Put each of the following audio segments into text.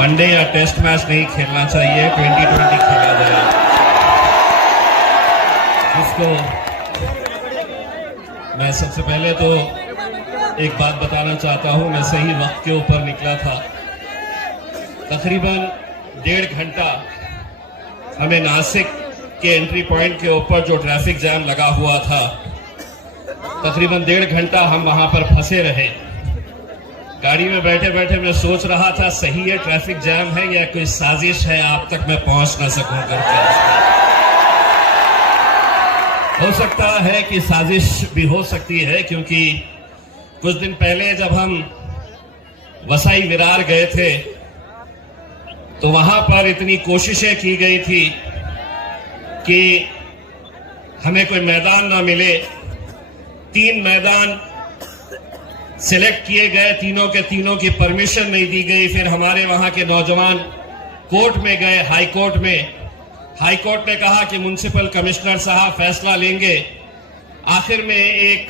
One day या test match नहीं खेलना चाहिए, 2020 खेला जाए। जिसको मैं सबसे पहले तो एक बात बताना चाहता हूं, मैं सही वक्त के ऊपर निकला था। तकरीबन 1.5 घंटा हमें नासिक के एंट्री पॉइंट के ऊपर जो ट्रैफिक जैम लगा हुआ था, तकरीबन 1.5 घंटा हम वहां पर फंसे रहे। गाड़ी में बैठे बैठे मैं सोच रहा था, सही है ट्रैफिक जैम है या कोई साजिश है आप तक मैं पहुंच ना सकूं करके। हो सकता है कि साजिश भी हो सकती है, क्योंकि कुछ दिन पहले जब हम वसाई विरार गए थे तो वहां पर इतनी कोशिशें की गई थी कि हमें कोई मैदान ना मिले। 3 मैदान सिलेक्ट किए गए, तीनों के तीनों की परमिशन नहीं दी गई। फिर हमारे वहां के नौजवान कोर्ट में गए, हाई कोर्ट में। हाई कोर्ट ने कहा कि म्युनिसिपल कमिश्नर साहब फैसला लेंगे। आखिर में एक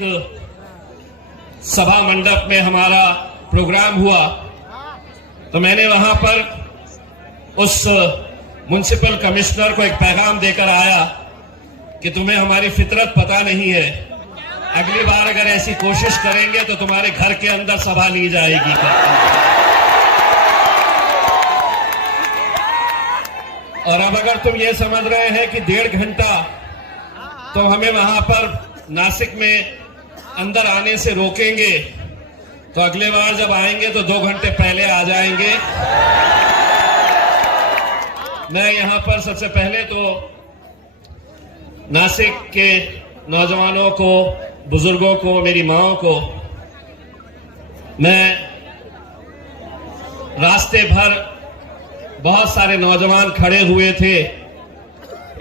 सभा मंडप में हमारा प्रोग्राम हुआ तो मैंने वहां पर उस म्युनिसिपल कमिश्नर को एक पैगाम देकर आया कि तुम्हें हमारी फितरत पता नहीं है, अगली बार अगर ऐसी कोशिश करेंगे तो तुम्हारे घर के अंदर सभा ली जाएगी। और अब अगर तुम ये समझ रहे हैं कि 1.5 घंटा तो हमें वहां पर नासिक में अंदर आने से रोकेंगे, तो अगले बार जब आएंगे तो 2 घंटे पहले आ जाएंगे। मैं यहां पर सबसे पहले तो नासिक के नौजवानों को, बुजुर्गों को, मेरी माओं को, मैं रास्ते भर बहुत सारे नौजवान खड़े हुए थे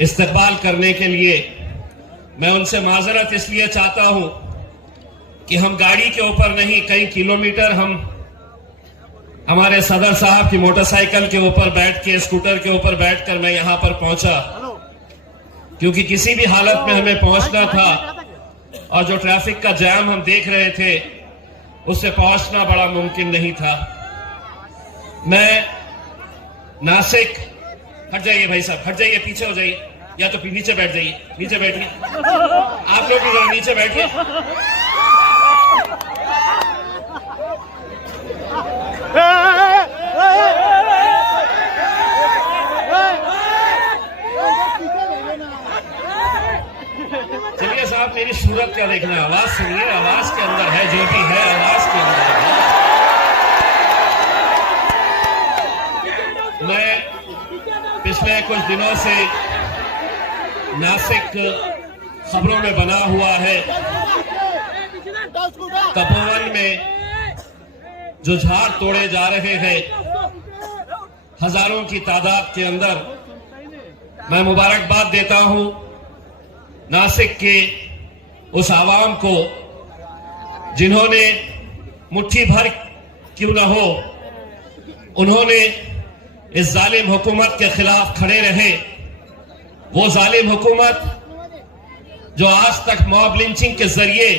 इस्तकबाल करने के लिए। मैं उनसे माजरत इसलिए चाहता हूं कि हम गाड़ी के ऊपर नहीं, कई किलोमीटर हम हमारे सदर साहब की मोटरसाइकिल के ऊपर बैठ के, स्कूटर के ऊपर बैठकर मैं यहां पर पहुंचा, क्योंकि किसी भी हालत में हमें पहुंचना था और जो ट्रैफिक का जाम हम देख रहे थे उससे पहुंचना बड़ा मुमकिन नहीं था। मैं नासिक, हट जाइए भाई साहब, हट जाइए, पीछे हो जाइए, या तो नीचे बैठ जाइए, नीचे बैठिए, आप लोग भी नीचे बैठिए। चलिए साहब, मेरी सूरत क्या देखना है, आवाज सुनिए, आवाज के अंदर है जो भी है, आवाज के अंदर है। मैं पिछले कुछ दिनों से नासिक खबरों में बना हुआ है। तपोवन में जो झाड़ तोड़े जा रहे हैं हजारों की तादाद के अंदर, मैं मुबारकबाद देता हूं नासिक के उस आवाम को जिन्होंने मुट्ठी भर क्यों न हो, उन्होंने इस जालिम हुकूमत के खिलाफ खड़े रहे। वो जालिम हुकूमत जो आज तक मॉब लिंचिंग के जरिए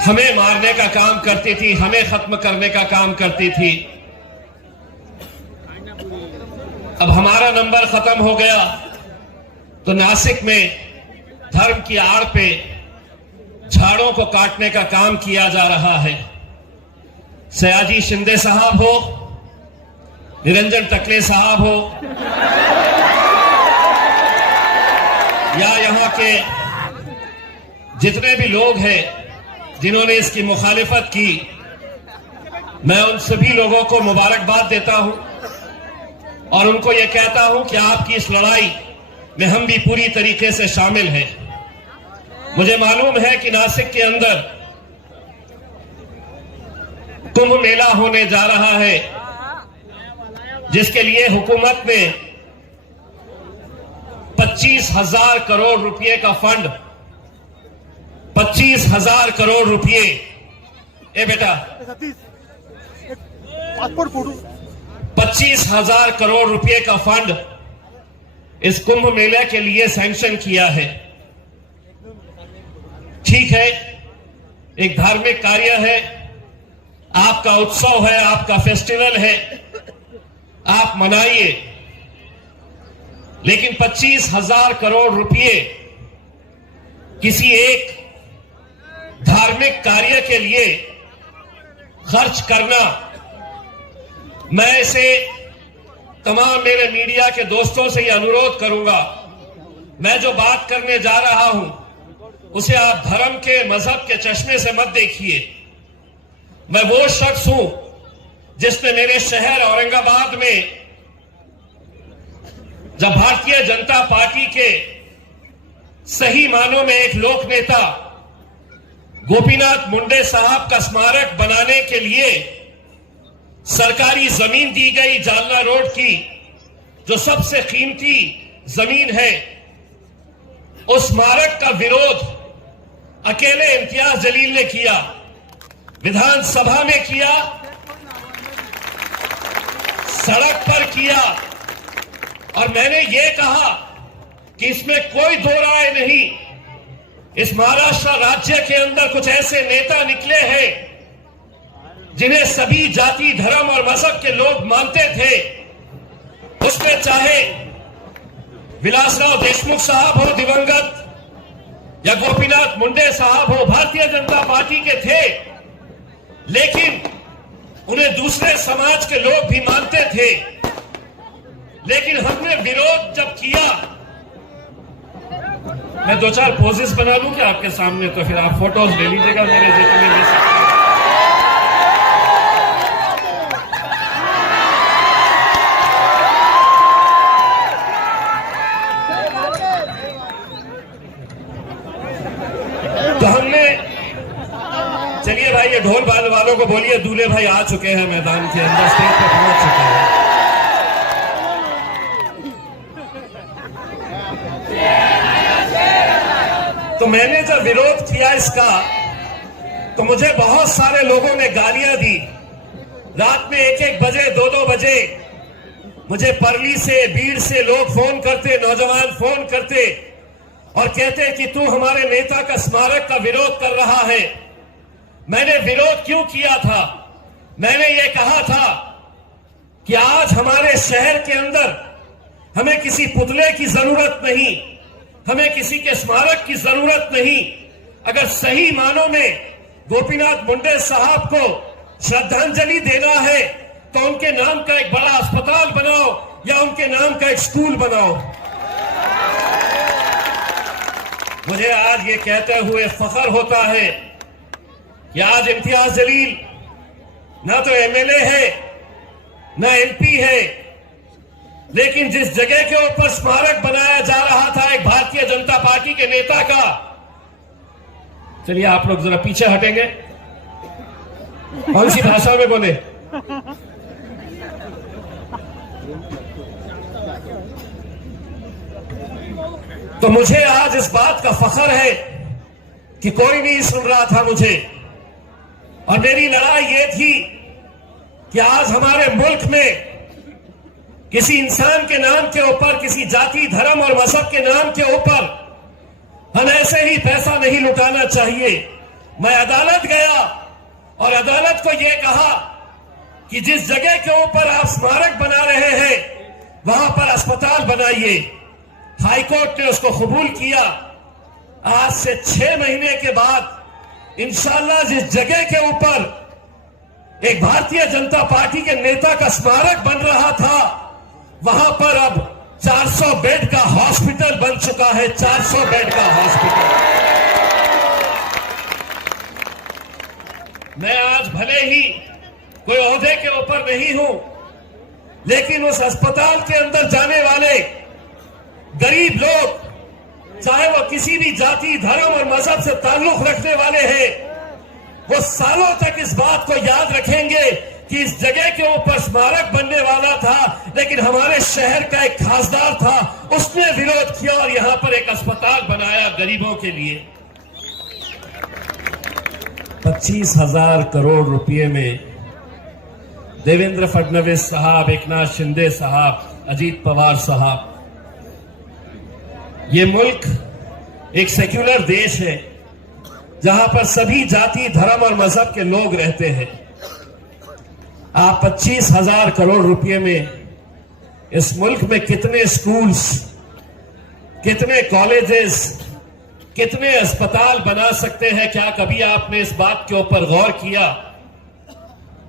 हमें मारने का काम करती थी, हमें खत्म करने का काम करती थी, अब हमारा नंबर खत्म हो गया तो नासिक में धर्म की आड़ पे झाड़ों को काटने का काम किया जा रहा है। सयाजी शिंदे साहब हो, निरंजन टकले साहब हो, या यहां के जितने भी लोग हैं जिन्होंने इसकी मुखालिफत की, मैं उन सभी लोगों को मुबारकबाद देता हूं और उनको यह कहता हूं कि आपकी इस लड़ाई में हम भी पूरी तरीके से शामिल हैं। मुझे मालूम है कि नासिक के अंदर कुंभ मेला होने जा रहा है, जिसके लिए हुकूमत ने 25,000 करोड़ रुपए का फंड, 25,000 करोड़ रुपए, ए बेटा 25,000 करोड़ रुपए का फंड इस कुंभ मेले के लिए सैंक्शन किया है। ठीक है, एक धार्मिक कार्य है, आपका उत्सव है, आपका फेस्टिवल है, आप मनाइए, लेकिन 25,000 करोड़ रुपए किसी एक धार्मिक कार्य के लिए खर्च करना, मैं इसे तमाम मेरे मीडिया के दोस्तों से यह अनुरोध करूंगा, मैं जो बात करने जा रहा हूं उसे आप धर्म के, मजहब के चश्मे से मत देखिए। मैं वो शख्स हूं जिसने मेरे शहर औरंगाबाद में जब भारतीय जनता पार्टी के सही मानों में एक लोक नेता गोपीनाथ मुंडे साहब का स्मारक बनाने के लिए सरकारी जमीन दी गई जालना रोड की, जो सबसे कीमती जमीन है, उस स्मारक का विरोध अकेले इम्तियाज जलील ने किया, विधानसभा में किया, सड़क पर किया, और मैंने ये कहा कि इसमें कोई दो राय नहीं, इस महाराष्ट्र राज्य के अंदर कुछ ऐसे नेता निकले हैं जिन्हें सभी जाति, धर्म और मजहब के लोग मानते थे। उसमें चाहे विलासराव देशमुख साहब हो दिवंगत, या गोपीनाथ मुंडे साहब हो, भारतीय जनता पार्टी के थे, लेकिन उन्हें दूसरे समाज के लोग भी मानते थे। लेकिन हमने विरोध जब किया, मैं 2-4 पोजेस बना लूं क्या आपके सामने, तो फिर आप फोटोज ले लीजिएगा मेरे, जितने ले सकते हैं। तो हमने, चलिए भाई ये ढोल बाज वालों को बोलिए दूल्हे भाई आ चुके हैं मैदान के अंदर, स्टेज पर पहुंच चुके हैं। तो मैंने जब विरोध किया इसका, तो मुझे बहुत सारे लोगों ने गालियां दी। रात में 1-1 बजे, 2-2 बजे मुझे परली से, बीड़ से लोग फोन करते, नौजवान फोन करते और कहते कि तू हमारे नेता का स्मारक का विरोध कर रहा है। मैंने विरोध क्यों किया था? मैंने ये कहा था कि आज हमारे शहर के अंदर हमें किसी पुतले की जरूरत नहीं, हमें किसी के स्मारक की जरूरत नहीं। अगर सही मानों में गोपीनाथ मुंडे साहब को श्रद्धांजलि देना है तो उनके नाम का एक बड़ा अस्पताल बनाओ या उनके नाम का एक स्कूल बनाओ। मुझे आज ये कहते हुए फख्र होता है कि आज इम्तियाज जलील ना तो एमएलए है, ना एमपी है, लेकिन जिस जगह के ऊपर स्मारक बनाया जा रहा था एक भारतीय जनता पार्टी के नेता का, चलिए आप लोग जरा पीछे हटेंगे, कौन सी भाषा में बोले? तो मुझे आज इस बात का फख्र है कि कोई नहीं सुन रहा था मुझे, और मेरी लड़ाई ये थी कि आज हमारे मुल्क में किसी इंसान के नाम के ऊपर, किसी जाति, धर्म और मजहब के नाम के ऊपर हम ऐसे ही पैसा नहीं लुटाना चाहिए। मैं अदालत गया और अदालत को यह कहा कि जिस जगह के ऊपर आप स्मारक बना रहे हैं वहां पर अस्पताल बनाइए। हाईकोर्ट ने उसको कबूल किया। आज से 6 महीने के बाद इंशाअल्लाह जिस जगह के ऊपर एक भारतीय जनता पार्टी के नेता का स्मारक बन रहा था, वहां पर अब 400 बेड का हॉस्पिटल बन चुका है। 400 बेड का हॉस्पिटल। मैं आज भले ही कोई ओहदे के ऊपर नहीं हूं, लेकिन उस अस्पताल के अंदर जाने वाले गरीब लोग, चाहे वो किसी भी जाति, धर्म और मजहब से ताल्लुक रखने वाले हैं, वो सालों तक इस बात को याद रखेंगे कि इस जगह के ऊपर स्मारक बनने वाला था, लेकिन हमारे शहर का एक खासदार था, उसने विरोध किया और यहां पर एक अस्पताल बनाया गरीबों के लिए। 25,000 करोड़ रुपए में देवेंद्र फडणवीस साहब, एकनाथ शिंदे साहब, अजीत पवार साहब, ये मुल्क एक सेक्युलर देश है जहां पर सभी जाति, धर्म और मजहब के लोग रहते हैं। आप 25,000 करोड़ रुपए में इस मुल्क में कितने स्कूल्स, कितने कॉलेजेस, कितने अस्पताल बना सकते हैं? क्या कभी आपने इस बात के ऊपर गौर किया?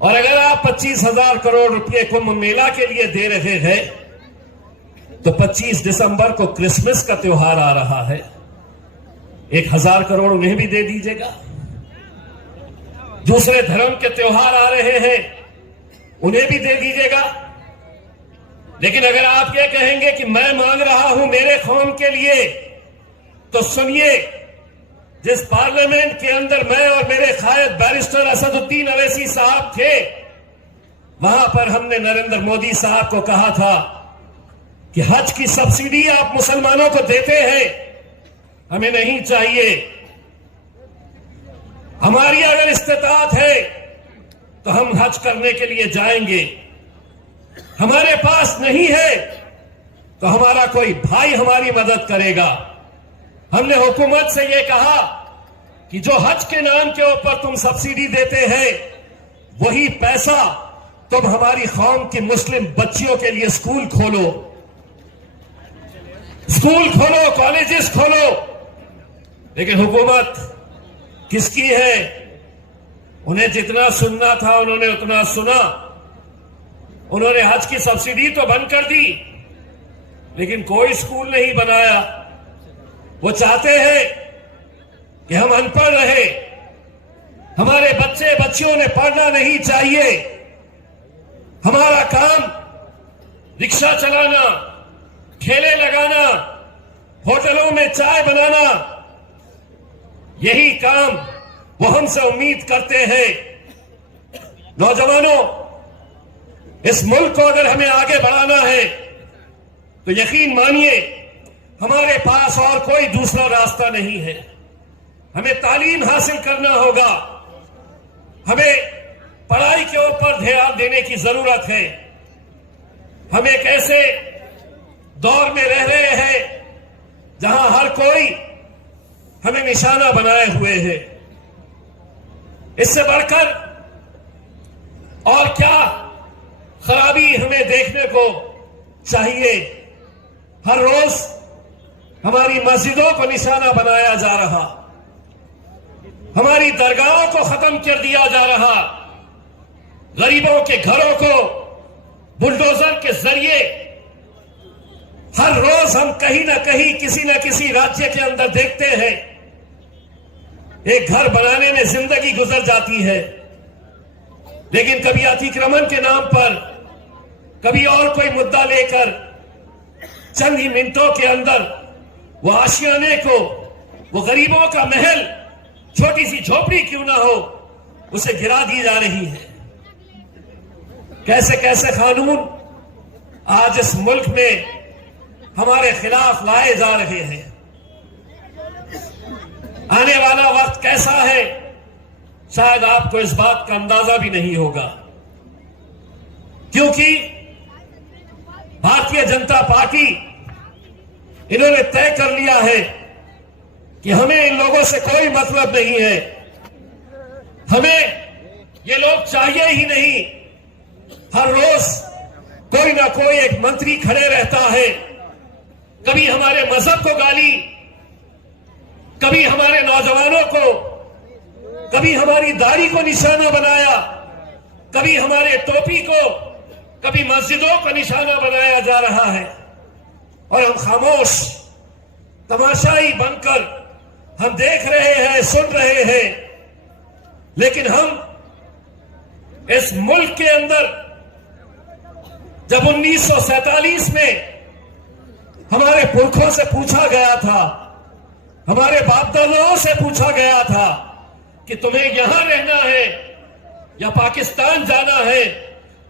और अगर आप 25,000 करोड़ रुपए कुंभ मेला के लिए दे रहे हैं, तो 25 दिसंबर को क्रिसमस का त्योहार आ रहा है, 1,000 करोड़ उन्हें भी दे दीजिएगा। दूसरे धर्म के त्योहार आ रहे हैं, उन्हें भी दे दीजिएगा। लेकिन अगर आप ये कहेंगे कि मैं मांग रहा हूं मेरे कौम के लिए, तो सुनिए, जिस पार्लियामेंट के अंदर मैं और मेरे कायद बैरिस्टर असदुद्दीन अवैसी साहब थे, वहां पर हमने नरेंद्र मोदी साहब को कहा था कि हज की सब्सिडी आप मुसलमानों को देते हैं, हमें नहीं चाहिए। हमारी अगर इस्तेताअत है तो हम हज करने के लिए जाएंगे, हमारे पास नहीं है तो हमारा कोई भाई हमारी मदद करेगा। हमने हुकूमत से यह कहा कि जो हज के नाम के ऊपर तुम सब्सिडी देते हैं, वही पैसा तुम हमारी कौम की मुस्लिम बच्चियों के लिए स्कूल खोलो, कॉलेजेस खोलो। लेकिन हुकूमत किसकी है? उन्हें जितना सुनना था उन्होंने उतना सुना। उन्होंने हज की सब्सिडी तो बंद कर दी, लेकिन कोई स्कूल नहीं बनाया। वो चाहते हैं कि हम अनपढ़ रहे, हमारे बच्चे बच्चियों ने पढ़ना नहीं चाहिए। हमारा काम रिक्शा चलाना, ठेले लगाना, होटलों में चाय बनाना, यही काम वो हमसे उम्मीद करते हैं। नौजवानों, इस मुल्क को अगर हमें आगे बढ़ाना है तो यकीन मानिए हमारे पास और कोई दूसरा रास्ता नहीं है। हमें तालीम हासिल करना होगा, हमें पढ़ाई के ऊपर ध्यान देने की जरूरत है। हम एक ऐसे दौर में रह रहे हैं जहां हर कोई हमें निशाना बनाए हुए है। इससे बढ़कर और क्या खराबी हमें देखने को चाहिए? हर रोज हमारी मस्जिदों को निशाना बनाया जा रहा, हमारी दरगाहों को खत्म कर दिया जा रहा, गरीबों के घरों को बुलडोजर के जरिए हर रोज हम कहीं ना कहीं किसी न किसी राज्य के अंदर देखते हैं। एक घर बनाने में जिंदगी गुजर जाती है, लेकिन कभी अतिक्रमण के नाम पर, कभी और कोई मुद्दा लेकर चंद ही मिनटों के अंदर वो आशियाने को, वो गरीबों का महल, छोटी सी झोपड़ी क्यों ना हो, उसे गिरा दी जा रही है। कैसे कैसे कानून आज इस मुल्क में हमारे खिलाफ लाए जा रहे हैं। आने वाला वक्त कैसा है, शायद आपको इस बात का अंदाजा भी नहीं होगा, क्योंकि भारतीय जनता पार्टी इन्होंने तय कर लिया है कि हमें इन लोगों से कोई मतलब नहीं है, हमें ये लोग चाहिए ही नहीं। हर रोज कोई ना कोई एक मंत्री खड़े रहता है, कभी हमारे मजहब को गाली, कभी हमारे नौजवानों को, कभी हमारी दाढ़ी को निशाना बनाया, कभी हमारे टोपी को, कभी मस्जिदों को निशाना बनाया जा रहा है। और हम खामोश तमाशाई बनकर हम देख रहे हैं, सुन रहे हैं। लेकिन हम इस मुल्क के अंदर जब 1947 में हमारे पुरखों से पूछा गया था, हमारे बाप दादाओं से पूछा गया था कि तुम्हें यहां रहना है या पाकिस्तान जाना है,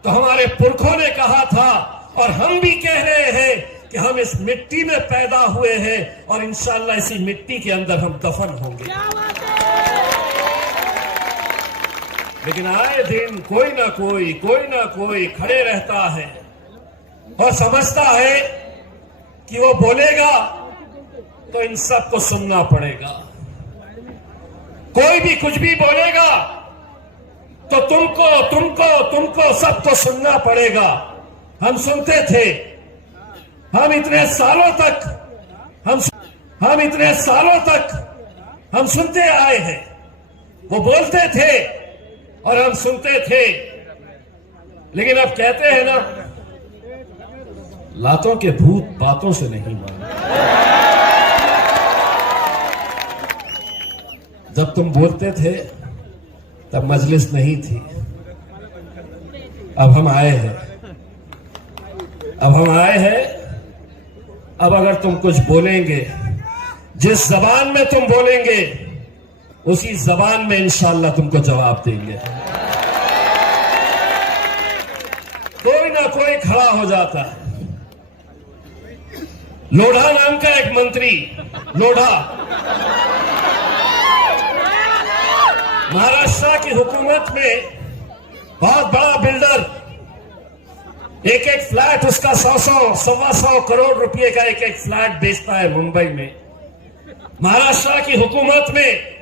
तो हमारे पुरखों ने कहा था और हम भी कह रहे हैं कि हम इस मिट्टी में पैदा हुए हैं और इंशाअल्लाह इसी मिट्टी के अंदर हम दफन होंगे। लेकिन आए दिन कोई ना कोई खड़े रहता है और समझता है कि वो बोलेगा तो इन सबको सुनना पड़ेगा। कोई भी कुछ भी बोलेगा तो तुमको सबको सुनना पड़ेगा। हम सुनते थे, हम इतने सालों तक हम सुनते आए हैं। वो बोलते थे और हम सुनते थे, लेकिन अब कहते हैं ना, लातों के भूत बातों से नहीं मानते। जब तुम बोलते थे तब मजलिस नहीं थी। अब हम आए हैं, अब अगर तुम कुछ बोलेंगे, जिस जबान में तुम बोलेंगे उसी जबान में इंशाअल्लाह तुमको जवाब देंगे। कोई ना कोई खड़ा हो जाता है। लोढ़ा नाम का एक मंत्री, लोढ़ा, महाराष्ट्र की हुकूमत में बहुत बड़ा बिल्डर, एक फ्लैट उसका 100 करोड़ रुपए का एक फ्लैट बेचता है मुंबई में। महाराष्ट्र की हुकूमत में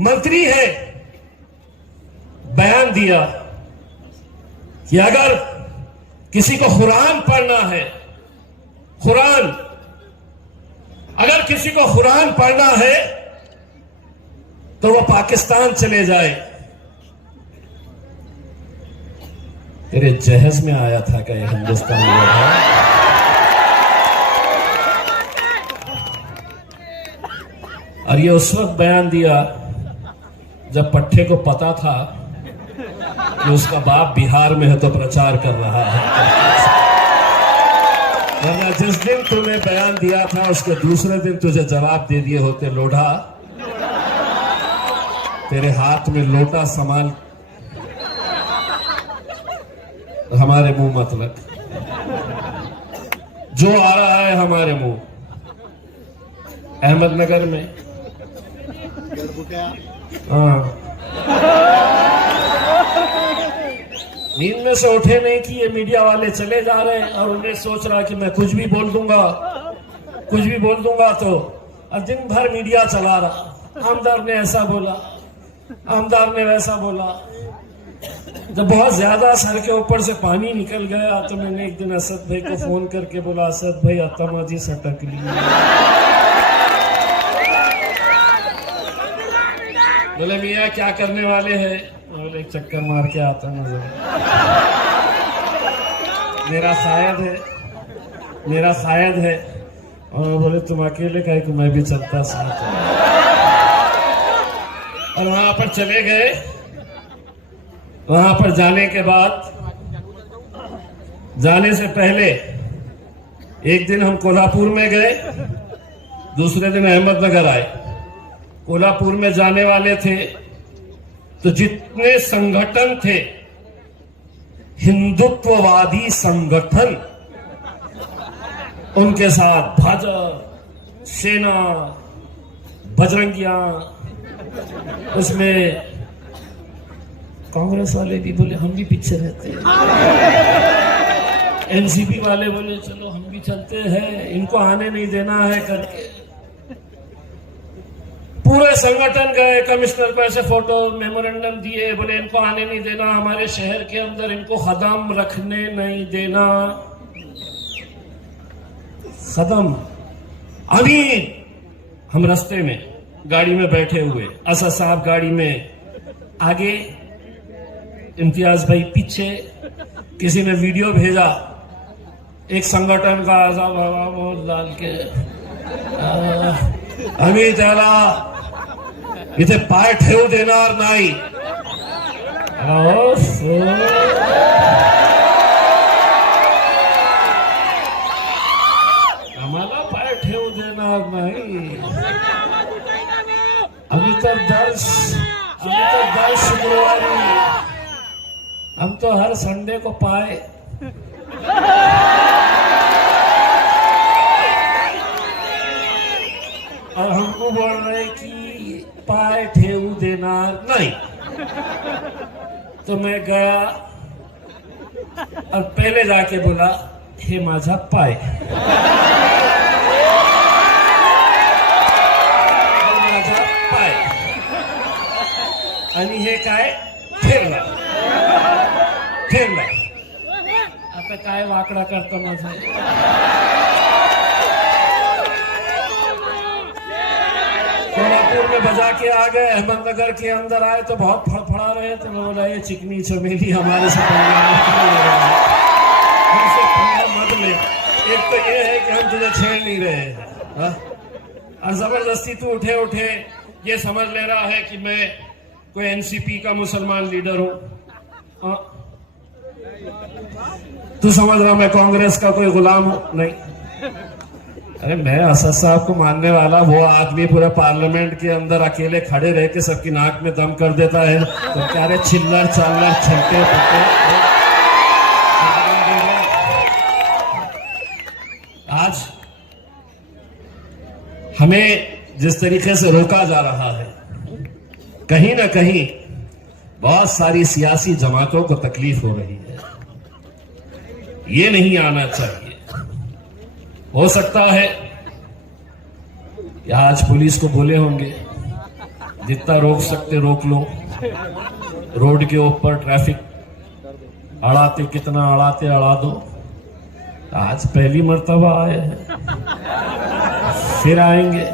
मंत्री है, बयान दिया कि अगर किसी को कुरान पढ़ना है, अगर किसी को कुरान पढ़ना है तो वो पाकिस्तान चले जाए। तेरे जहज में आया था क्या हिंदुस्तान में? और ये उस वक्त बयान दिया जब पट्टे को पता था कि उसका बाप बिहार में है तो प्रचार कर रहा है। वरना जिस दिन तूने बयान दिया था उसके दूसरे दिन तुझे जवाब दे दिए होते, लोढ़ा तेरे हाथ में लोटा संभाल हमारे मुंह मत लग। जो आ रहा है हमारे मुंह, अहमदनगर में, हाँ, नींद में से उठे नहीं कि ये मीडिया वाले चले जा रहे हैं और उन्हें सोच रहा कि मैं कुछ भी बोल दूंगा तो और दिन भर मीडिया चला रहा। आमदार ने ऐसा बोला, आमदार ने वैसा बोला। जब बहुत ज्यादा सर के ऊपर से पानी निकल गया तो मैंने एक दिन असद भाई को फोन करके बोला, असद भाई अत्तामाजी सटक ली। बोले मियाँ क्या करने वाले हैं? बोले एक चक्कर मार के आता नजर, मेरा शायद है। और बोले तुम अकेले कहे कि मैं भी चलता साथ। और वहां पर चले गए। वहां पर जाने के बाद, जाने से पहले एक दिन हम कोल्हापुर में गए, दूसरे दिन अहमदनगर आए। कोल्हापुर में जाने वाले थे तो जितने संगठन थे, हिंदुत्ववादी संगठन, उनके साथ भाजपा, सेना, बजरंगियां, उसमें कांग्रेस वाले भी बोले हम भी पीछे रहते हैं, एनसीपी वाले बोले चलो हम भी चलते हैं, इनको आने नहीं देना है करके पूरे संगठन गए। कमिश्नर को ऐसे फोटो मेमोरेंडम दिए, बोले इनको आने नहीं देना, हमारे शहर के अंदर इनको कदम रखने नहीं देना। कदम अमीन। हम रास्ते में गाड़ी में बैठे हुए, असद साहब गाड़ी में आगे, इम्तियाज भाई पीछे। किसी ने वीडियो भेजा एक संगठन का डाल के, आम्ही त्याला इथे पाय ठेवू देणार नाही। आम्हाला अभी तो 10 शुक्रवारी, हम तो हर संडे को पाए। और हमको बोल रहे कि पाए ठेऊ देनार नहीं। तो मैं गया और पहले जाके बोला, हे माझा पाय, माझा पाय। आणि हे काय ठेवला ठेवला। आता काय वाकडा करता माझा। कोल्हापुर में बजा के आ गए, अहमदनगर के अंदर आए तो बहुत फड़फड़ा रहे थे। मैं बोला, ये चिकनी चमेली हमारे से हमसे मत ले। एक तो ये है कि हम तुझे छेड़ नहीं रहे हैं, और जबरदस्ती तू उठे उठे ये समझ ले रहा है कि मैं कोई एनसीपी का मुसलमान लीडर हूं। तू समझ रहा मैं कांग्रेस का कोई गुलाम हूं? नहीं। अरे मैं असद साहब को मानने वाला वो आदमी पूरे पार्लियामेंट के अंदर अकेले खड़े रह के सबकी नाक में दम कर देता है, तो क्या रे चिल्लर चालर छलटे पट्टे। आज हमें जिस तरीके से रोका जा रहा है, कहीं ना कहीं बहुत सारी सियासी जमातों को तकलीफ हो रही है। ये नहीं आना चाहिए। हो सकता है कि आज पुलिस को बोले होंगे, जितना रोक सकते रोक लो, रोड के ऊपर ट्रैफिक अड़ाते कितना अड़ाते अड़ा दो। आज पहली मर्तबा आए हैं, फिर आएंगे,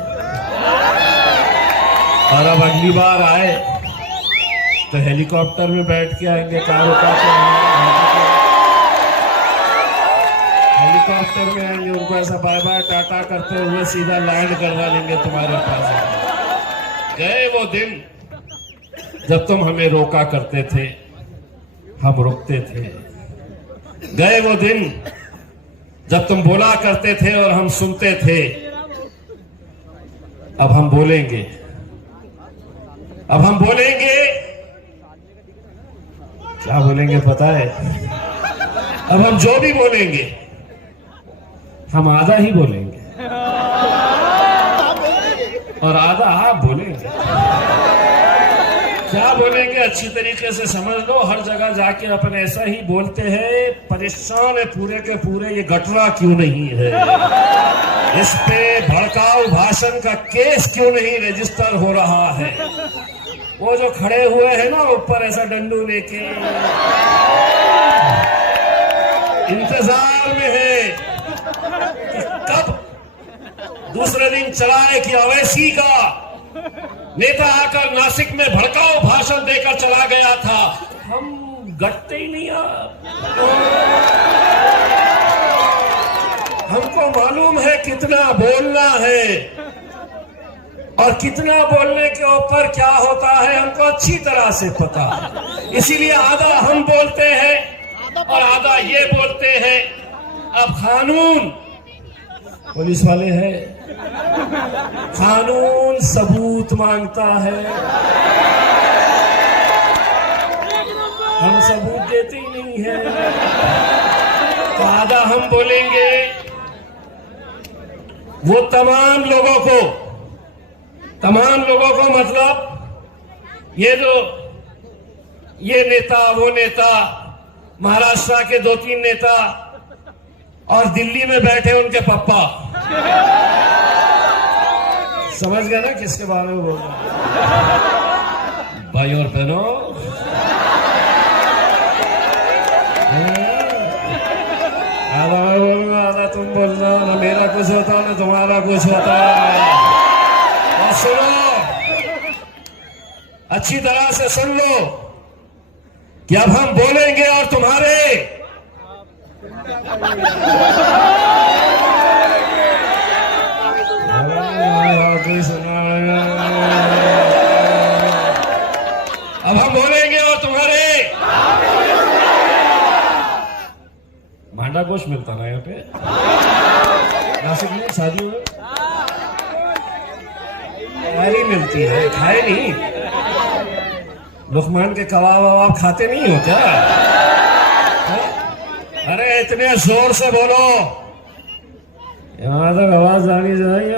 और अब अगली बार आए तो हेलीकॉप्टर में बैठ के आएंगे, कार उठा के हेलीकॉप्टर में आएंगे, उनको ऐसा बाय बाय टाटा करते हुए सीधा लैंड करवा लेंगे तुम्हारे पास। गए वो दिन जब तुम हमें रोका करते थे, हम रुकते थे। गए वो दिन जब तुम बोला करते थे और हम सुनते थे। अब हम बोलेंगे, अब हम बोलेंगे। क्या बोलेंगे पता है? अब हम जो भी बोलेंगे हम आधा ही बोलेंगे और आधा आप बोलेंगे। क्या बोलेंगे अच्छी तरीके से समझ लो। हर जगह जाके अपन ऐसा ही बोलते हैं, परेशान है पूरे के पूरे, ये गटरा क्यों नहीं है, इस पे भड़काऊ भाषण का केस क्यों नहीं रजिस्टर हो रहा है। वो जो खड़े हुए हैं ना ऊपर ऐसा डंडू लेके, इंतजार में है कि कब दूसरे दिन चलाए कि अवैसी का नेता आकर नासिक में भड़काऊ भाषण देकर चला गया था। हम गटते ही नहीं। हमको मालूम है कितना बोलना है और कितना बोलने के ऊपर क्या होता है, हमको अच्छी तरह से पता है। इसीलिए आधा हम बोलते हैं और आधा ये बोलते हैं। अब कानून पुलिस वाले हैं, कानून सबूत मांगता है, हम सबूत देते ही नहीं है। तो आधा हम बोलेंगे। वो तमाम लोगों को मतलब ये नेता वो नेता, महाराष्ट्र के 2-3 नेता और दिल्ली में बैठे उनके पप्पा, समझ गए ना किसके बारे में बोल रहा। भाई और बहनों, आधा मैं बोलूंगा, आधा तुम बोलना। ना मेरा कुछ होता ना तुम्हारा कुछ होता। और सुनो, अच्छी तरह से सुन लो कि अब हम बोलेंगे और तुम्हारे अब हम बोलेंगे और तुम्हारे मांडा गोश्त मिलता ना यहाँ पे नासिक में शादी में। तैयारी मिलती है, खाए नहीं? लुकमान के कबाब वबाब खाते नहीं हो क्या? अरे इतने जोर से बोलो, यहां तक आवाज आनी चाहिए।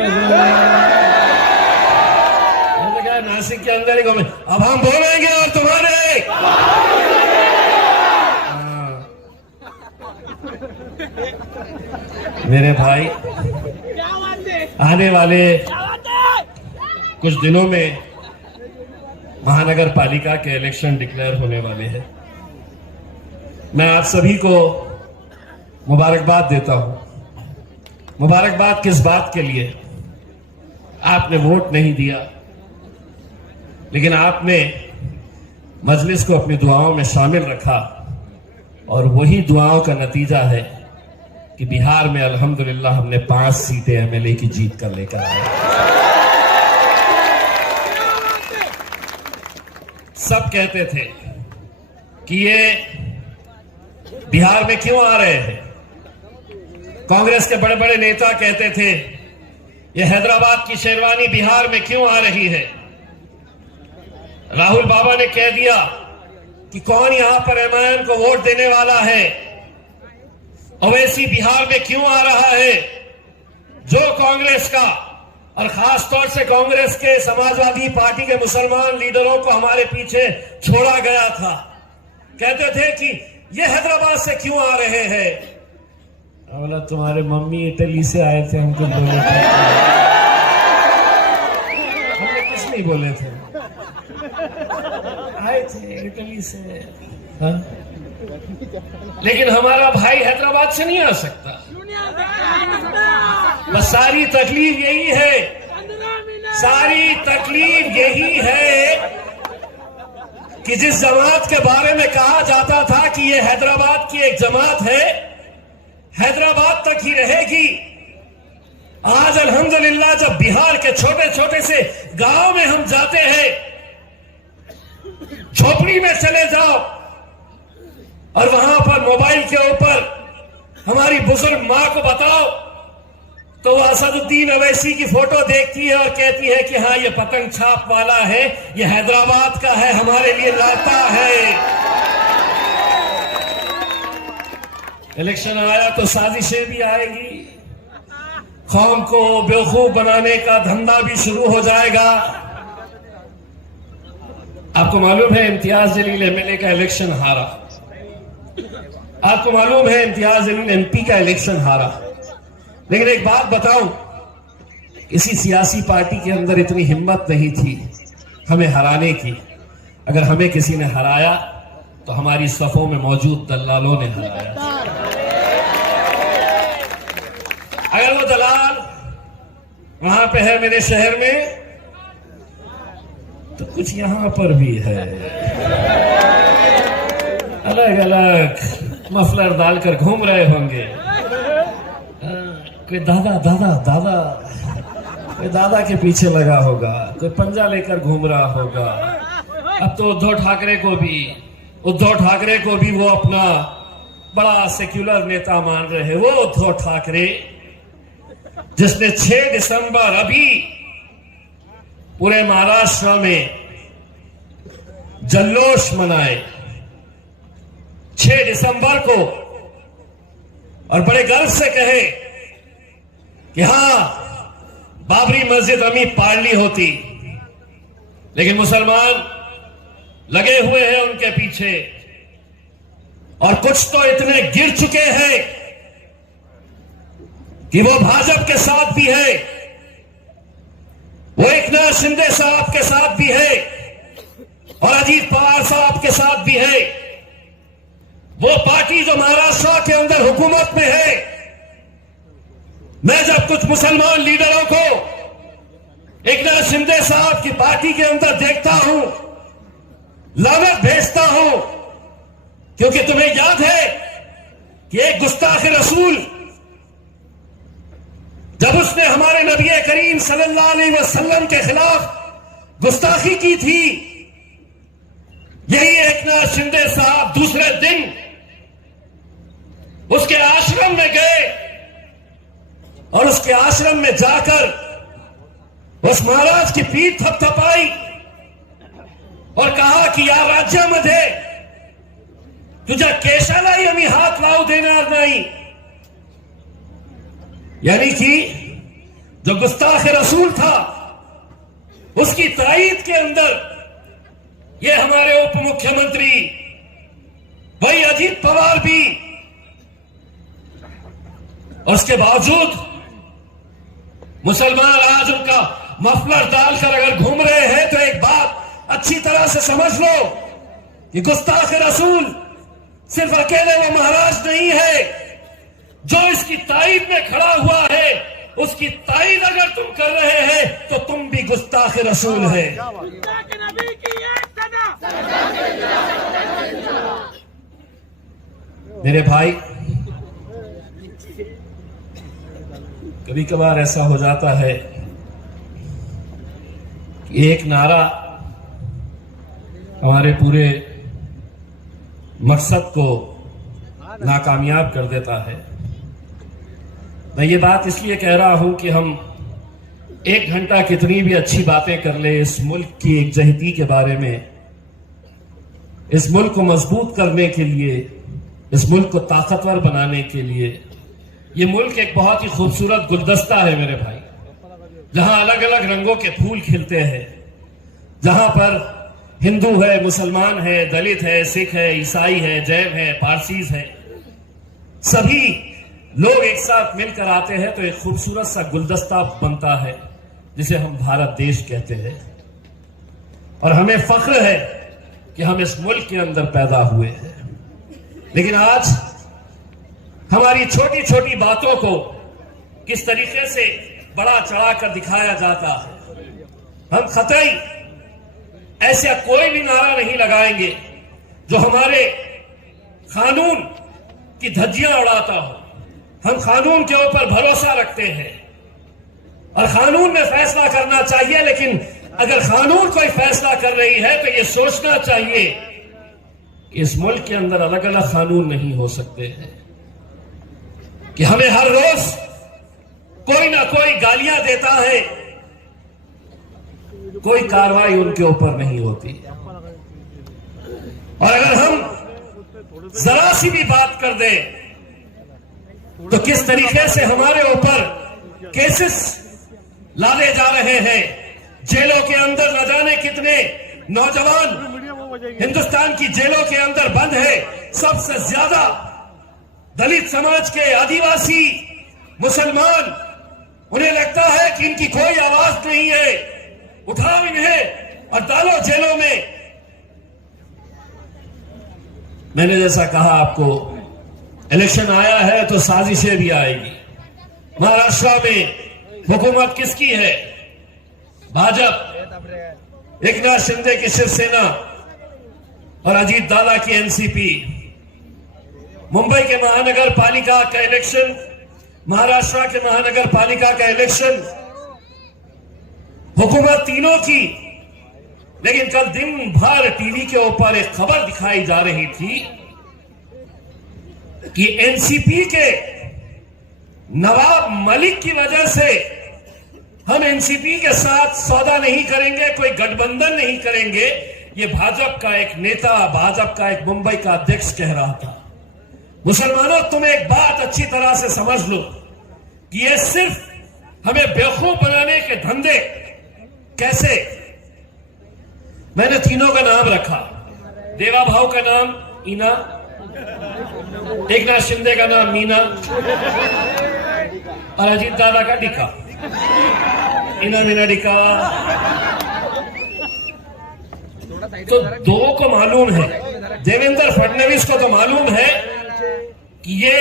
तो क्या नासिक के अंदर ही घूमे, अब हम बोलेंगे और तुम्हारे मेरे भाई आने वाले कुछ दिनों में महानगर पालिका के इलेक्शन डिक्लेयर होने वाले हैं। मैं आप सभी को मुबारकबाद देता हूं। मुबारकबाद किस बात के लिए? आपने वोट नहीं दिया, लेकिन आपने मजलिस को अपनी दुआओं में शामिल रखा, और वही दुआओं का नतीजा है कि बिहार में अल्हम्दुलिल्लाह हमने 5 सीटें एमएलए की जीत कर लेकर आए। सब कहते थे कि ये बिहार में क्यों आ रहे हैं। कांग्रेस के बड़े बड़े नेता कहते थे ये हैदराबाद की शेरवानी बिहार में क्यों आ रही है। राहुल बाबा ने कह दिया कि कौन यहां पर एमआईएम को वोट देने वाला है। ओवैसी बिहार में क्यों आ रहा है, जो कांग्रेस का और खास तौर से कांग्रेस के समाजवादी पार्टी के मुसलमान लीडरों को हमारे पीछे छोड़ा गया था। कहते थे कि ये हैदराबाद से क्यों आ रहे हैं। बोला तुम्हारे मम्मी इटली से आए थे, हमको बोले थे। हमने कुछ नहीं बोले थे, आए थे इटली से। हाँ? लेकिन हमारा भाई हैदराबाद से नहीं आ सकता। बस सारी तकलीफ यही है, सारी तकलीफ यही है कि जिस जमात के बारे में कहा जाता था कि ये हैदराबाद की एक जमात है, हैदराबाद तक ही रहेगी। आज अल्हम्दुलिल्लाह जब बिहार के छोटे छोटे से गांव में हम जाते हैं, झोपड़ी में चले जाओ और वहां पर मोबाइल के ऊपर हमारी बुजुर्ग मां को बताओ तो वो असदुद्दीन अवैसी की फोटो देखती है और कहती है कि हाँ ये पतंग छाप वाला है, ये हैदराबाद का है, हमारे लिए लाता है। इलेक्शन आया तो साजिशें भी आएगी, कौम को बेवकूफ बनाने का धंधा भी शुरू हो जाएगा। आपको मालूम है इम्तियाज जलील एमएलए का इलेक्शन हारा, आपको मालूम है इम्तियाज जलील एमपी का इलेक्शन हारा। लेकिन एक बात बताऊं, किसी सियासी पार्टी के अंदर इतनी हिम्मत नहीं थी हमें हराने की। अगर हमें किसी ने हराया तो हमारी सफों में मौजूद दलालों ने हराया। अगर वो दलाल वहां पे है मेरे शहर में, तो कुछ यहां पर भी है। अलग अलग मफलर डालकर घूम रहे होंगे। कोई दादा दादा दादा, कोई दादा के पीछे लगा होगा, कोई पंजा लेकर घूम रहा होगा। अब तो उद्धव ठाकरे को भी वो अपना बड़ा सेक्युलर नेता मान रहे हैं। वो उद्धव ठाकरे जिसने 6 दिसंबर अभी पूरे महाराष्ट्र में जल्लोश मनाए 6 दिसंबर को, और बड़े गर्व से कहे कि हां बाबरी मस्जिद अमी पाड़ ली होती। लेकिन मुसलमान लगे हुए हैं उनके पीछे, और कुछ तो इतने गिर चुके हैं कि वो भाजपा के साथ भी है, वो एकनाथ शिंदे साहब के साथ भी है, और अजीत पवार साहब के साथ भी है। वो पार्टी जो महाराष्ट्र के अंदर हुकूमत में है। मैं जब कुछ मुसलमान लीडरों को एकनाथ शिंदे साहब की पार्टी के अंदर देखता हूं, लानत भेजता हूं, क्योंकि तुम्हें याद है कि एक गुस्ताख रसूल जब उसने हमारे नबी करीम सल्लल्लाहु अलैहि वसल्लम के खिलाफ गुस्ताखी की थी, यही एकनाथ शिंदे साहब दूसरे दिन उसके आश्रम में गए और उसके आश्रम में जाकर उस महाराज की पीठ थपथपाई और कहा की या राज्यामध्ये तुझ्या केशालाही आम्ही हात लावू देणार नाही। यानी कि जो गुस्ताख रसूल था उसकी ताईद के अंदर ये हमारे उप मुख्यमंत्री भाई अजीत पवार भी, और उसके बावजूद मुसलमान आज उनका मफलर डालकर अगर घूम रहे हैं तो एक बात अच्छी तरह से समझ लो कि गुस्ताख रसूल सिर्फ अकेले वो महाराज नहीं है जो इसकी ताईद में खड़ा हुआ है। उसकी ताईद अगर तुम कर रहे हैं तो तुम भी गुस्ताख रसूल है। मेरे भाई, कभी कभार ऐसा हो जाता है कि एक नारा हमारे पूरे मकसद को नाकामयाब कर देता है। मैं ये बात इसलिए कह रहा हूं कि हम 1 घंटा कितनी भी अच्छी बातें कर ले इस मुल्क की एकजहती के बारे में, इस मुल्क को मजबूत करने के लिए, इस मुल्क को ताकतवर बनाने के लिए, ये मुल्क एक बहुत ही खूबसूरत गुलदस्ता है मेरे भाई, जहां अलग अलग रंगों के फूल खिलते हैं, जहां पर हिंदू है, मुसलमान है, दलित है, सिख है, ईसाई है, जैन है, पारसीज है, सभी लोग एक साथ मिलकर आते हैं तो एक खूबसूरत सा गुलदस्ता बनता है जिसे हम भारत देश कहते हैं। और हमें फख्र है कि हम इस मुल्क के अंदर पैदा हुए हैं। लेकिन आज हमारी छोटी छोटी बातों को किस तरीके से बड़ा चढ़ाकर दिखाया जाता है। हम कतई ऐसा कोई भी नारा नहीं लगाएंगे जो हमारे कानून की धज्जियां उड़ाता हो। हम कानून के ऊपर भरोसा रखते हैं और कानून में फैसला करना चाहिए, लेकिन अगर कानून कोई फैसला कर रही है तो यह सोचना चाहिए कि इस मुल्क के अंदर अलग अलग कानून नहीं हो सकते हैं, कि हमें हर रोज कोई ना कोई गालियां देता है, कोई कार्रवाई उनके ऊपर नहीं होती। और अगर हम जरा सी भी बात कर दें तो किस तरीके से हमारे ऊपर केसेस लादे जा रहे हैं। जेलों के अंदर न जाने कितने नौजवान हिंदुस्तान की जेलों के अंदर बंद है। सबसे ज्यादा दलित समाज के, आदिवासी, मुसलमान, उन्हें लगता है कि इनकी कोई आवाज नहीं है, उठाओ इन्हें और डालो जेलों में। मैंने जैसा कहा आपको, इलेक्शन आया है तो साजिशें भी आएगी। महाराष्ट्र में हुकूमत किसकी है? भाजपा, एकनाथ शिंदे की शिवसेना और अजीत दादा की एनसीपी। मुंबई के महानगर पालिका का इलेक्शन, महाराष्ट्र के महानगर पालिका का इलेक्शन, हुकूमत तीनों की। लेकिन कल दिन भर टीवी के ऊपर एक खबर दिखाई जा रही थी कि एनसीपी के नवाब मलिक की वजह से हम एनसीपी के साथ सौदा नहीं करेंगे, कोई गठबंधन नहीं करेंगे। ये भाजपा का एक नेता, भाजपा का एक मुंबई का अध्यक्ष कह रहा था। मुसलमानों, तुम एक बात अच्छी तरह से समझ लो कि ये सिर्फ हमें बेवकूफ बनाने के धंधे। कैसे? मैंने तीनों का नाम रखा। देवा भाव का नाम ईना, एकनाथ शिंदे का नाम मीना और अजीत दादा का डिका। ईना मीना डिका। तो दो को मालूम है, देवेंद्र फडणवीस को तो मालूम है कि ये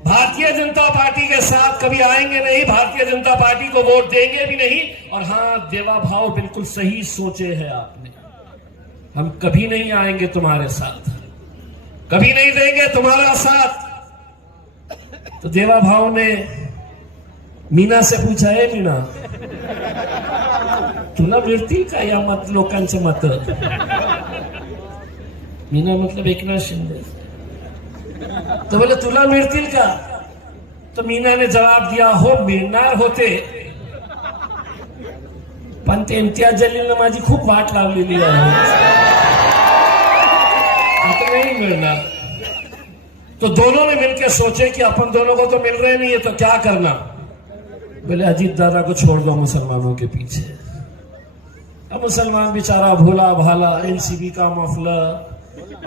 भारतीय जनता पार्टी के साथ कभी आएंगे नहीं, भारतीय जनता पार्टी को वोट देंगे भी नहीं। और हां, देवा भाव बिल्कुल सही सोचे हैं आपने। हम कभी नहीं आएंगे तुम्हारे साथ, कभी नहीं देंगे तुम्हारा साथ। तो देवा भाव ने मीना से पूछा, है मीना, तुला मिळतील का या मत लोकांचे मत? मीना मतलब एकनाथ शिंदे। तो बोले तुला मिळतील का? तो मीना ने जवाब दिया, हो मिळणार होते पण ते इम्तियाज जलीलनं माझी खूप वाट लावलेली आहे, आता नहीं मिलना। तो दोनों ने मिलकर सोचे कि अपन दोनों को तो मिल रहे नहीं है, तो क्या करना। बोले अजीत दादा को छोड़ दो मुसलमानों के पीछे। अब मुसलमान बेचारा भोला भाला, एनसीबी का मफलर,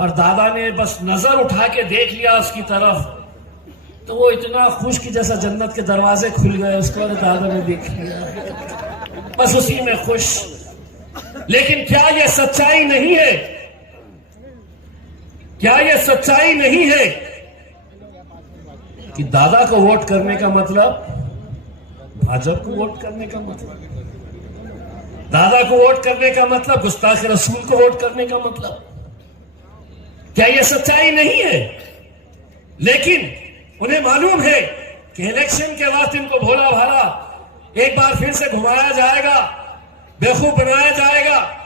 और दादा ने बस नजर उठा के देख लिया उसकी तरफ, तो वो इतना खुश कि जैसा जन्नत के दरवाजे खुल गए उसको, दादा ने देख लिया, बस उसी में खुश। लेकिन क्या यह सच्चाई नहीं है? क्या यह सच्चाई नहीं है कि दादा को वोट करने का मतलब भाजपा को वोट करने का मतलब, दादा को वोट करने का मतलब गुस्ताख रसूल को वोट करने का मतलब? क्या यह सच्चाई नहीं है? लेकिन उन्हें मालूम है कि इलेक्शन के वक्त इनको भोला भाला एक बार फिर से घुमाया जाएगा, बेवकूफ बनाया जाएगा,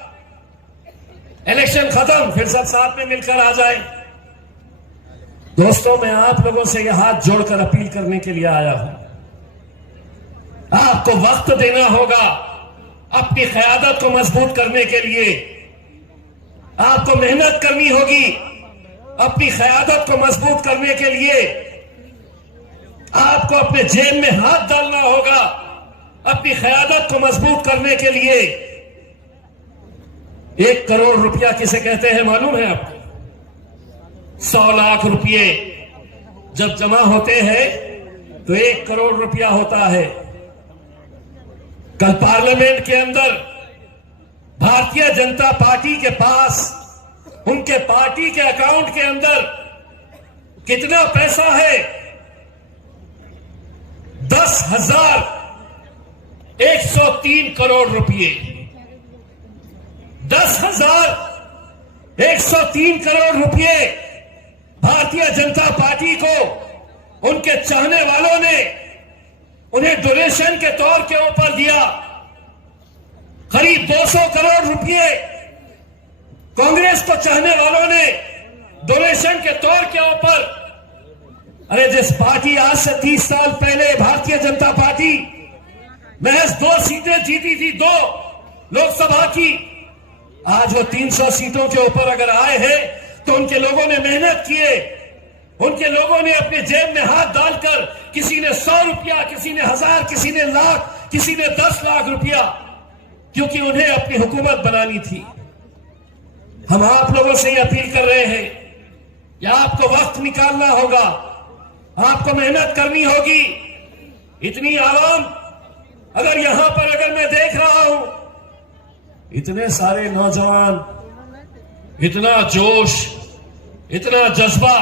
इलेक्शन खत्म फिर सब साथ में मिलकर आ जाए। दोस्तों, मैं आप लोगों से यह हाथ जोड़कर अपील करने के लिए आया हूं, आपको वक्त देना होगा अपनी क़यादत को मजबूत करने के लिए, आपको मेहनत करनी होगी अपनी क़यादत को मजबूत करने के लिए, आपको अपने जेब में हाथ डालना होगा अपनी क़यादत को मजबूत करने के लिए। 1 करोड़ रुपया किसे कहते हैं मालूम है आपको? 100 लाख रुपये जब जमा होते हैं तो 1 करोड़ रुपया होता है। कल पार्लियामेंट के अंदर भारतीय जनता पार्टी के पास, उनके पार्टी के अकाउंट के अंदर कितना पैसा है? 10,103 करोड़ रुपये। 10,103 करोड़ रुपये भारतीय जनता पार्टी को उनके चाहने वालों ने उन्हें डोनेशन के तौर के ऊपर दिया। करीब 200 करोड़ रुपये कांग्रेस को चाहने वालों ने डोनेशन के तौर के ऊपर, अरे जिस पार्टी आज से 30 साल पहले भारतीय जनता पार्टी महज 2 सीटें जीती थी, 2 लोकसभा की, आज वो 300 सीटों के ऊपर अगर आए हैं तो उनके लोगों ने मेहनत किए, उनके लोगों ने अपने जेब में हाथ डालकर, किसी ने 100 रुपया, किसी ने 1000, किसी ने लाख, किसी ने 10 लाख रुपया, क्योंकि उन्हें अपनी हुकूमत बनानी थी। हम आप लोगों से ये अपील कर रहे हैं कि आपको वक्त निकालना होगा, आपको मेहनत करनी होगी। इतनी आवाम अगर यहां पर अगर मैं देख रहा हूं, इतने सारे नौजवान, इतना जोश, इतना जज्बा,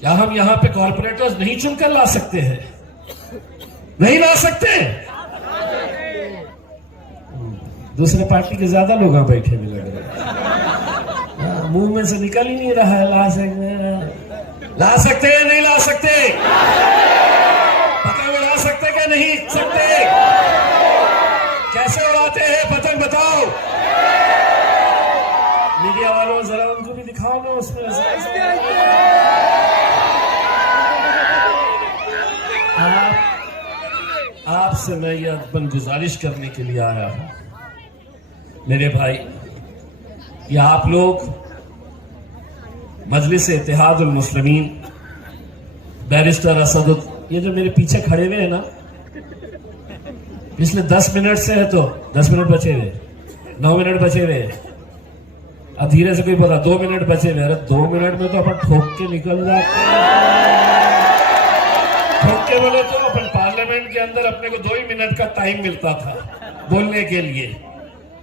क्या हम यहां पे कॉर्पोरेटर्स नहीं चुनकर ला सकते हैं? नहीं ला सकते? दूसरे पार्टी के ज्यादा लोग यहां बैठे भी लग रहे हैं, मुंह में से निकल ही नहीं रहा है। ला सकते हैं नहीं ला सकते? पतंग उड़ा सकते क्या नहीं सकते? कैसे उड़ाते हैं पतंग बताओ? मीडिया वालों जरा उनको भी दिखाओ ना उसमें। आपसे मैं यह अपन गुजारिश करने के लिए आया हूं मेरे भाई, ये आप लोग मजलिस इत्तेहादुल मुस्लिमीन, बैरिस्टर असद, ये जो मेरे पीछे खड़े हुए हैं ना, पिछले 10 मिनट से है, तो 10 मिनट बचे हुए, 9 मिनट बचे हुए, अब धीरे से कोई बोला 2 मिनट बचे हुए। अरे 2 मिनट में तो अपन ठोक के निकल जाते हैं। ठोक के बोले तो अपन पार्लियामेंट के अंदर अपने को 2 ही मिनट का टाइम मिलता था बोलने के लिए,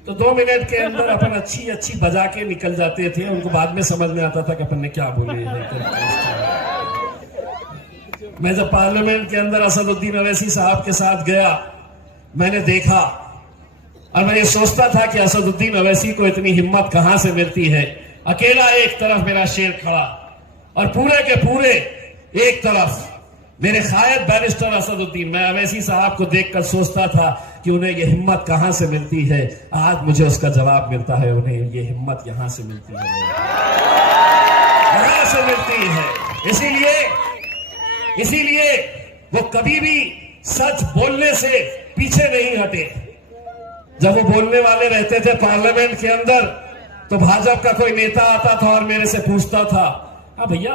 तो 2 मिनट के अंदर अपन अच्छी बजा के निकल जाते थे। उनको बाद में समझ में आता था कि अपन ने क्या बोले है। मैं जब पार्लियामेंट के अंदर असदुद्दीन अवैसी साहब के साथ गया, मैंने देखा और मैं ये सोचता था कि असदुद्दीन अवैसी को इतनी हिम्मत कहां से मिलती है। अकेला एक तरफ मेरा शेर खड़ा और पूरे के पूरे एक तरफ मेरे कायद बैरिस्टर असदुद्दीन। मैं अवैसी साहब को देखकर सोचता था कि उन्हें यह हिम्मत कहां से मिलती है। आज मुझे उसका जवाब मिलता है, उन्हें यह हिम्मत यहां से मिलती है, यहां से मिलती है। इसीलिए वो कभी भी सच बोलने से पीछे नहीं हटे। जब वो बोलने वाले रहते थे पार्लियामेंट के अंदर, तो भाजपा का कोई नेता आता था और मेरे से पूछता था, हाँ भैया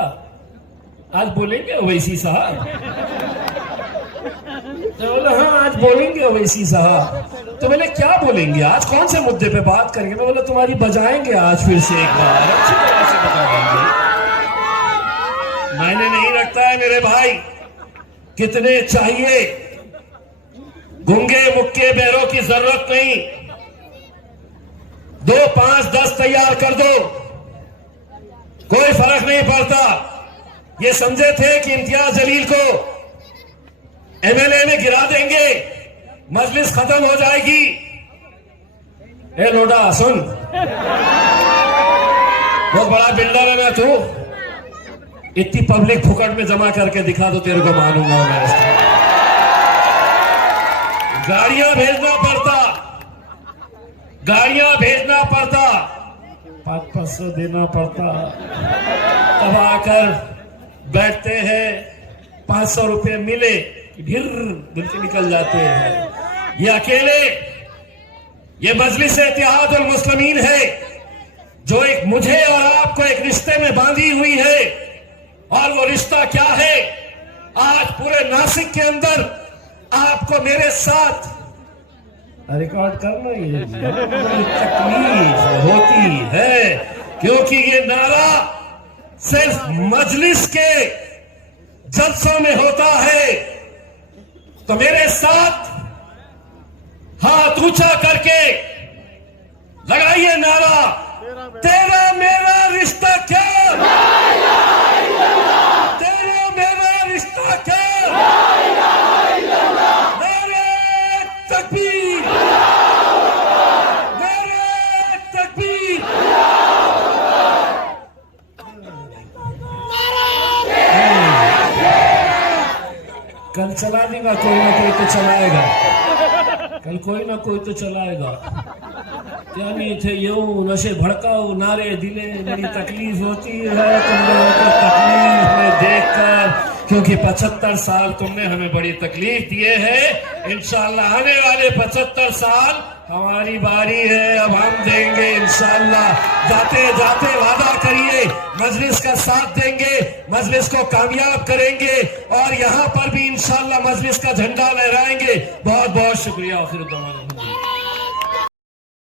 आज बोलेंगे ओवैसी साहब? तो बोले हाँ आज बोलेंगे ओवैसी साहब। तो बोले क्या बोलेंगे आज, कौन से मुद्दे पे बात करेंगे? मैं बोला तुम्हारी बजाएंगे आज फिर से एक बार, अच्छी तरह से बजाएंगे। मायने नहीं रखता है मेरे भाई कितने चाहिए, गूंगे मुक्के बैरों की जरूरत नहीं, 2 5 10 तैयार कर दो, कोई फर्क नहीं पड़ता। ये समझे थे कि इम्तियाज जलील को एमएलए में गिरा देंगे, मजलिस खत्म हो जाएगी। ए लोडा सुन, बहुत बड़ा बिल्डर है ना तू, इतनी पब्लिक फुकट में जमा करके दिखा दो, तेरे को मानूंगा मैं इसको। गाड़ियां भेजना पड़ता, गाड़ियां भेजना पड़ता, 500 देना पड़ता, तब आकर बैठते हैं, 500 रुपए मिले ढिर दिल के निकल जाते हैं। ये अकेले ये मजलिस इत्तेहादुल मुस्लिमीन है जो एक मुझे और आपको एक रिश्ते में बांधी हुई है। और वो रिश्ता क्या है? आज पूरे नासिक के अंदर आपको मेरे साथ रिकॉर्ड करना ही तकलीफ होती है, क्योंकि ये नारा सिर्फ मजलिस के जलसों में होता है। तो मेरे साथ हाथ ऊंचा करके लगाइए नारा, तेरा मेरा रिश्ता क्या, तेरा मेरा रिश्ता क्या, मेरे तकबीर, मेरे तकबीर। कल चला देगा कोई ना कोई तो चलाएगा, कल कोई ना कोई तो चलाएगा। क्या नहीं थे यूं नशे भड़काओ नारे दिले, बड़ी तकलीफ होती है तुम लोगों को तकलीफ में देखकर, क्योंकि 75 साल तुमने हमें बड़ी तकलीफ दिए हैं। इंशाल्लाह आने वाले 75 साल हमारी बारी है, अब हम देंगे इंशाल्लाह। जाते जाते वादा करिए मजलिस का साथ देंगे, मजलिस को कामयाब करेंगे और यहाँ पर भी इंशाल्लाह मजलिस का झंडा लहराएंगे। बहुत बहुत शुक्रिया।